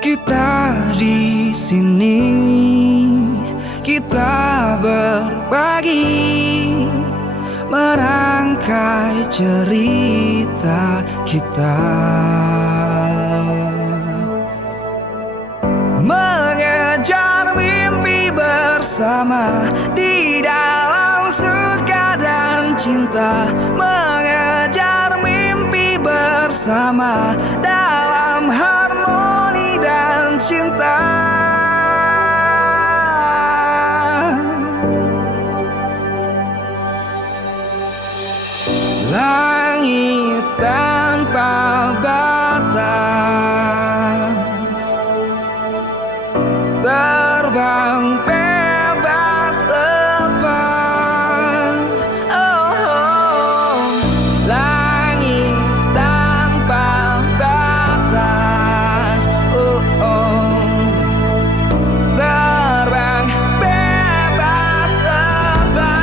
Kita di sini, kita berbagi, merangkai cerita kita, mengejar mimpi bersama di dalam suka dan cinta, mengejar mimpi bersama dalam harmoni dan cinta. Langit tanpa batas, terbang bebas lepas. Oh, oh. Langit tanpa batas. Oh, oh. Terbang bebas lepas.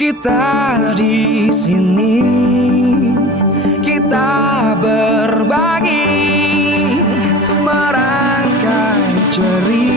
Kita di sini, kita berbagi, merangkai cerita.